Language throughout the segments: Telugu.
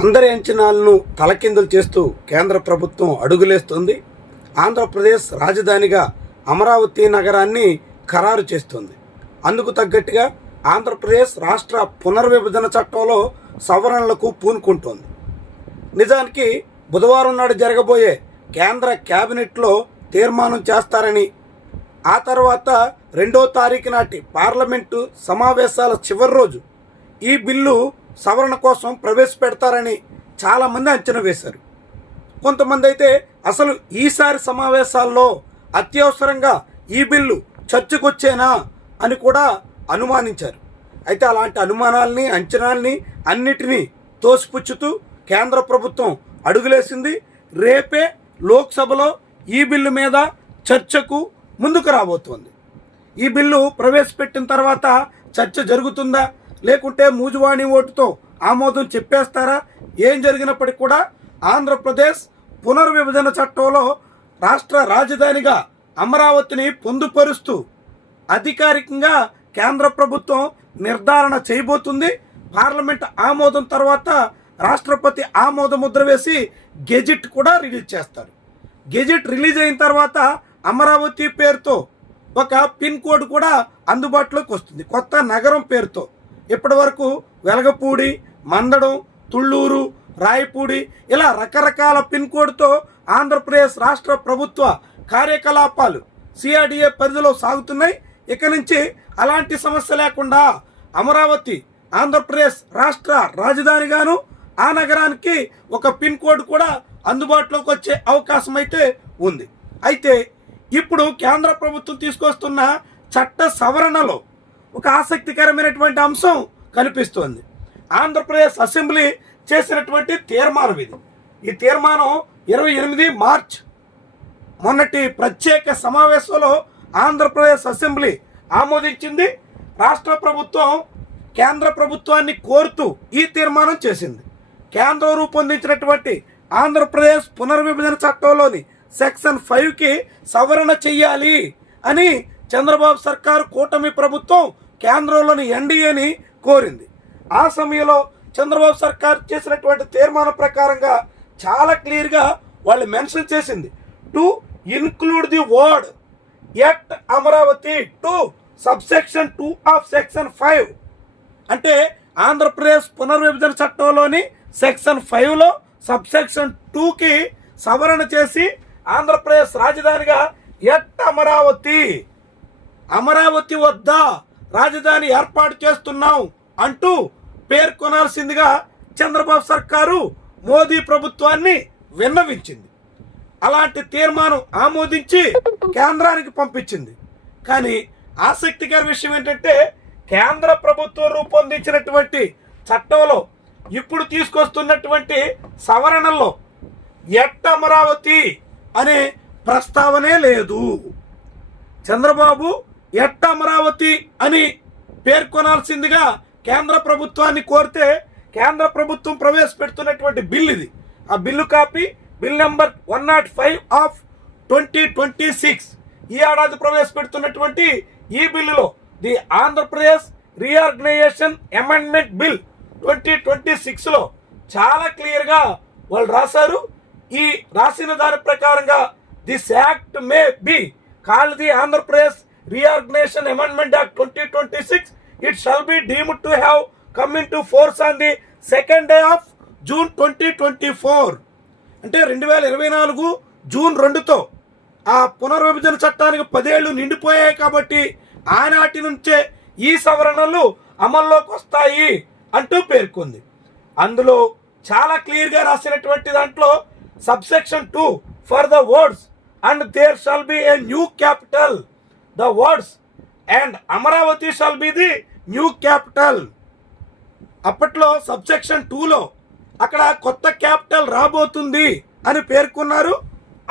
అందరి అంచనాలను తలకిందులు చేస్తూ కేంద్ర ప్రభుత్వం అడుగులేస్తుంది. ఆంధ్రప్రదేశ్ రాజధానిగా అమరావతి నగరాన్ని ఖరారు చేస్తుంది. అందుకు తగ్గట్టుగా ఆంధ్రప్రదేశ్ రాష్ట్ర పునర్విభజన చట్టంలో సవరణలకు పూనుకుంటోంది. నిజానికి బుధవారం నాడు జరగబోయే కేంద్ర కేబినెట్లో తీర్మానం చేస్తారని, ఆ తర్వాత 2వ తారీఖు నాటి పార్లమెంటు సమావేశాల చివరి రోజు ఈ బిల్లు సవరణ కోసం ప్రవేశపెడతారని చాలామంది అంచనా వేశారు. కొంతమంది అయితే అసలు ఈసారి సమావేశాల్లో అత్యవసరంగా ఈ బిల్లు చర్చకొచ్చేనా అని కూడా అనుమానించారు. అయితే అలాంటి అనుమానాల్ని, అంచనాల్ని అన్నిటినీ తోసిపుచ్చుతూ కేంద్ర ప్రభుత్వం అడుగులేసింది. రేపే లోక్సభలో ఈ బిల్లు మీద చర్చకు ముందుకు రాబోతోంది. ఈ బిల్లు ప్రవేశపెట్టిన తర్వాత చర్చ జరుగుతుందా, లేకుంటే మూజువాణి ఓటుతో ఆమోదం చెప్పేస్తారా? ఏం జరిగినప్పటికీ కూడా ఆంధ్రప్రదేశ్ పునర్విభజన చట్టంలో రాష్ట్ర రాజధానిగా అమరావతిని పొందుపరుస్తూ అధికారికంగా కేంద్ర ప్రభుత్వం నిర్ధారణ చేయబోతుంది. పార్లమెంట్ ఆమోదం తర్వాత రాష్ట్రపతి ఆమోద ముద్ర వేసి గెజిట్ కూడా రిలీజ్ చేస్తారు. గెజిట్ రిలీజ్ అయిన తర్వాత అమరావతి పేరుతో ఒక పిన్ కోడ్ కూడా అందుబాటులోకి వస్తుంది, కొత్త నగరం పేరుతో. ఇప్పటి వరకు వెలగపూడి, మందడం, తుళ్ళూరు, రాయపూడి ఇలా రకరకాల పిన్ కోడ్తో ఆంధ్రప్రదేశ్ రాష్ట్ర ప్రభుత్వ కార్యకలాపాలు సిఆర్డిఏ పరిధిలో సాగుతున్నాయి. ఇక నుంచి అలాంటి సమస్య లేకుండా అమరావతి ఆంధ్రప్రదేశ్ రాష్ట్ర రాజధానిగాను, ఆ నగరానికి ఒక పిన్ కోడ్ కూడా అందుబాటులోకి వచ్చే అవకాశం అయితే ఉంది. అయితే ఇప్పుడు కేంద్ర ప్రభుత్వం తీసుకొస్తున్న చట్ట సవరణలో ఒక ఆసక్తికరమైనటువంటి అంశం కనిపిస్తోంది. ఆంధ్రప్రదేశ్ అసెంబ్లీ చేసినటువంటి తీర్మానం ఇది. ఈ తీర్మానం 28 మార్చ్ మొన్నటి ప్రత్యేక సమావేశంలో ఆంధ్రప్రదేశ్ అసెంబ్లీ ఆమోదించింది. రాష్ట్ర ప్రభుత్వం కేంద్ర ప్రభుత్వాన్ని కోరుతూ ఈ తీర్మానం చేసింది. కేంద్రం రూపొందించినటువంటి ఆంధ్రప్రదేశ్ పునర్విభజన చట్టంలోని సెక్షన్ 5కి సవరణ చెయ్యాలి అని చంద్రబాబు సర్కారు కూటమి ప్రభుత్వం కేంద్రంలోని ఎన్డీఏని కోరింది. ఆ సమయంలో చంద్రబాబు సర్కారు చేసినటువంటి తీర్మానం ప్రకారంగా చాలా క్లియర్గా వాళ్ళు మెన్షన్ చేసింది, to include the word at Amaravati to subsection 2 of section 5. అంటే ఆంధ్రప్రదేశ్ పునర్విభజన చట్టంలోని సెక్షన్ 5లో సబ్సెక్షన్ 2కి సవరణ చేసి ఆంధ్రప్రదేశ్ రాజధానిగా ఎట్ అమరావతి, అమరావతి వద్ద రాజధాని ఏర్పాటు చేస్తున్నాం అంటూ పేర్కొనాల్సిందిగా చంద్రబాబు సర్కారు మోదీ ప్రభుత్వాన్ని విన్నవించింది. అలాంటి తీర్మానం ఆమోదించి కేంద్రానికి పంపించింది. కానీ ఆసక్తికర విషయం ఏంటంటే కేంద్ర ప్రభుత్వం రూపొందించినటువంటి చట్టంలో ఇప్పుడు తీసుకొస్తున్నటువంటి సవరణల్లో ఎట్ అమరావతి అనే ప్రస్తావనే లేదు. చంద్రబాబు ఎట్ అమరావతి అని పేర్కొనాల్సిందిగా కేంద్ర ప్రభుత్వాన్ని కోరితే కేంద్ర ప్రభుత్వం ప్రవేశపెడుతున్నటువంటి బిల్ ఇది. ఆ bill copy bill number 105 of 2026 ఈ ఏడాది ప్రవేశపెడుతున్నటువంటి ఈ బిల్లులో the Andhra Pradesh reorganisation amendment bill 2026లో చాలా క్లియర్గా వాళ్ళు రాశారు. ఈ రాసిన దాని ప్రకారంగా this act may be called the Andhra Pradesh reorganisation amendment act 2026. It shall be deemed to have come in to force on the 2nd day of June 2024. అంటే 2024 జూన్ 2తో ఆ పునర్విభజన చట్టానికి 10 ఏళ్ళు నిండిపోయాయి కాబట్టి ఆనాటి నుంచే ఈ సవరణలు అమల్లోకి వస్తాయి అంటూ పేర్కొంది. అందులో చాలా క్లియర్గా రాసినటువంటి దాంట్లో subsection 2 for the words and there shall be a new capital, the words and Amaravati shall be the new capital. అప్పట్లో సబ్సెక్షన్ 2లో అక్కడ కొత్త క్యాపిటల్ రాబోతుంది అని పేర్కొన్నారు.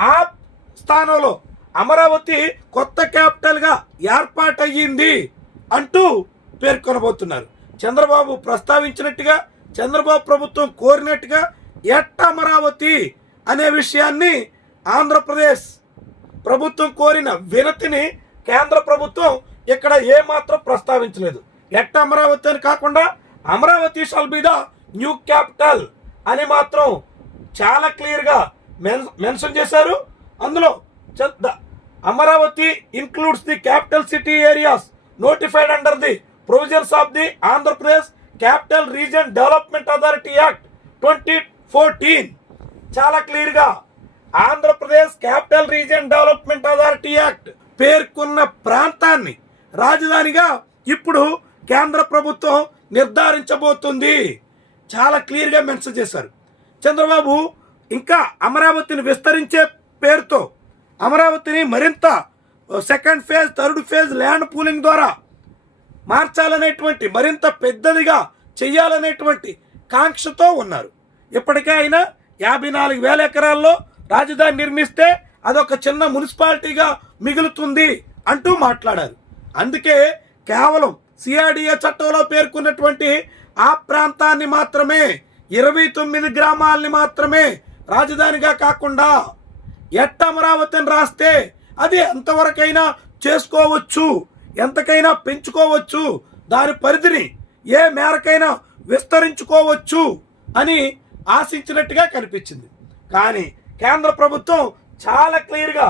ఆ స్థానంలో అమరావతి కొత్త క్యాపిటల్గా ఏర్పాటయ్యింది అంటూ పేర్కొనబోతున్నారు. చంద్రబాబు ప్రస్తావించినట్టుగా, చంద్రబాబు ప్రభుత్వం కోరినట్టుగా ఎట్ అమరావతి అనే విషయాన్ని ఆంధ్రప్రదేశ్ ప్రభుత్వం కోరిన వినతిని కేంద్ర ప్రభుత్వం ఇక్కడ ఏమాత్రం ప్రస్తావించలేదు. ఎట్ అమరావతి అని కాకుండా Amaravati shall be the new capital అని మాత్రం చాలా క్లియర్గా మెన్షన్ చేశారు. అందులో Amaravati includes the capital city areas notified under the provisions of the Andhra Pradesh capital region development authority act 2014. చాలా క్లియర్గా Andhra Pradesh capital region development authority act పేర్కొన్న ప్రాంతాన్ని రాజధానిగా ఇప్పుడు కేంద్ర ప్రభుత్వం నిర్ధారించబోతుంది. చాలా క్లియర్గా మెన్షన్ చేశారు. చంద్రబాబు ఇంకా అమరావతిని విస్తరించే పేరుతో అమరావతిని మరింత second phase, third phase land pooling ద్వారా మార్చాలనేటువంటి, మరింత పెద్దదిగా చెయ్యాలనేటువంటి కాంక్షతో ఉన్నారు. ఇప్పటికే ఆయన 54,000 ఎకరాల్లో రాజధాని నిర్మిస్తే అదొక చిన్న మున్సిపాలిటీగా మిగులుతుంది అంటూ మాట్లాడారు. అందుకే కేవలం సిఆర్డిఏ చట్టంలో పేర్కొన్నటువంటి ఆ ప్రాంతాన్ని మాత్రమే, 29 గ్రామాలని మాత్రమే రాజధానిగా కాకుండా అమరావతిని రాస్తే అది ఎంతవరకైనా చేసుకోవచ్చు, ఎంతకైనా పెంచుకోవచ్చు, దాని పరిధిని ఏ మేరకైనా విస్తరించుకోవచ్చు అని ఆశించినట్టుగా కనిపించింది. కానీ కేంద్ర ప్రభుత్వం చాలా క్లియర్గా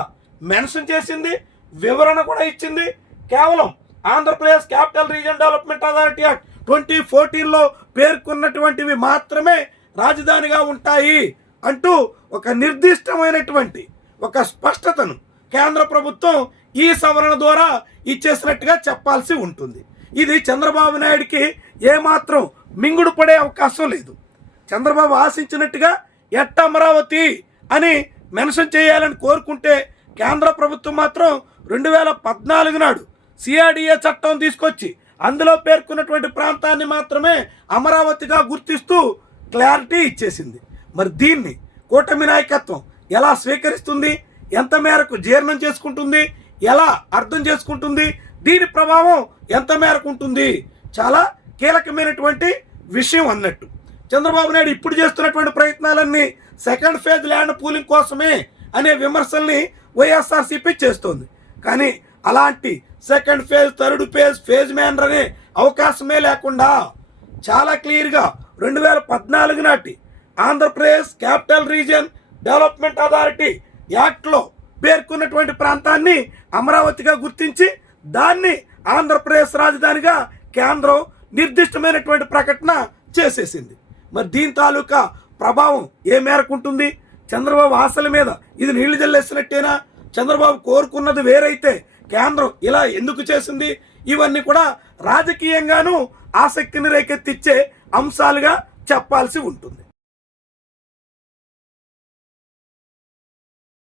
మెన్షన్ చేసింది, వివరణ కూడా ఇచ్చింది. కేవలం Andhra Pradesh capital region development authority act 2014లో పేర్కొన్నటువంటివి మాత్రమే రాజధానిగా ఉంటాయి అంటూ ఒక నిర్దిష్టమైనటువంటి ఒక స్పష్టతను కేంద్ర ప్రభుత్వం ఈ సవరణ ద్వారా ఇచ్చేసినట్టుగా చెప్పాల్సి ఉంటుంది. ఇది చంద్రబాబు నాయుడికి ఏమాత్రం మింగుడు పడే అవకాశం లేదు. చంద్రబాబు ఆశించినట్టుగా అమరావతి అని మెన్షన్ చేయాలని కోరుకుంటే కేంద్ర ప్రభుత్వం మాత్రం 2014 నాడు సిఆర్డిఏ చట్టం తీసుకొచ్చి అందులో పేర్కొన్నటువంటి ప్రాంతాన్ని మాత్రమే అమరావతిగా గుర్తిస్తూ క్లారిటీ ఇచ్చేసింది. మరి దీన్ని కూటమి నాయకత్వం ఎలా స్వీకరిస్తుంది, ఎంత మేరకు జీర్ణం చేసుకుంటుంది, ఎలా అర్థం చేసుకుంటుంది, దీని ప్రభావం ఎంత మేరకు ఉంటుంది, చాలా కీలకమైనటువంటి విషయం అన్నట్టు. చంద్రబాబు నాయుడు ఇప్పుడు చేస్తున్నటువంటి ప్రయత్నాలన్నీ సెకండ్ ఫేజ్ ల్యాండ్ పూలింగ్ కోసమే అనే విమర్శల్ని వైఎస్ఆర్సీపీ చేస్తోంది. కానీ అలాంటి second phase, third phase, phase manner అనే అవకాశమే లేకుండా చాలా క్లియర్గా 2014 నాటి Andhra Pradesh capital region development authority యాక్ట్లో పేర్కొన్నటువంటి ప్రాంతాన్ని అమరావతిగా గుర్తించి దాన్ని ఆంధ్రప్రదేశ్ రాజధానిగా కేంద్రం నిర్దిష్టమైనటువంటి ప్రకటన చేసేసింది. మరి దీని తాలూకా ప్రభావం ఏ మేరకు ఉంటుంది? చంద్రబాబు ఆశల మీద ఇది నీళ్లు జల్లేసినట్టేనా? చంద్రబాబు కోరుకున్నది వేరైతే కేంద్రం ఇలా ఎందుకు చేసింది? ఇవన్నీ కూడా రాజకీయంగానూ ఆసక్తిని రేకెత్తిచ్చే అంశాలుగా చెప్పాల్సి ఉంటుంది.